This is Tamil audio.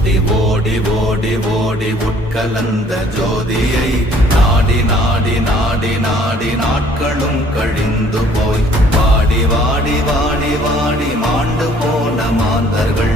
ஓடி ஓடி ஓடி ஓடி உட்கலந்த ஜோதியை நாடி நாடி நாடி நாடி நாட்களும் கழிந்து போய் வாடி வாடி வாடி வாடி மாண்டு போன மாந்தர்கள்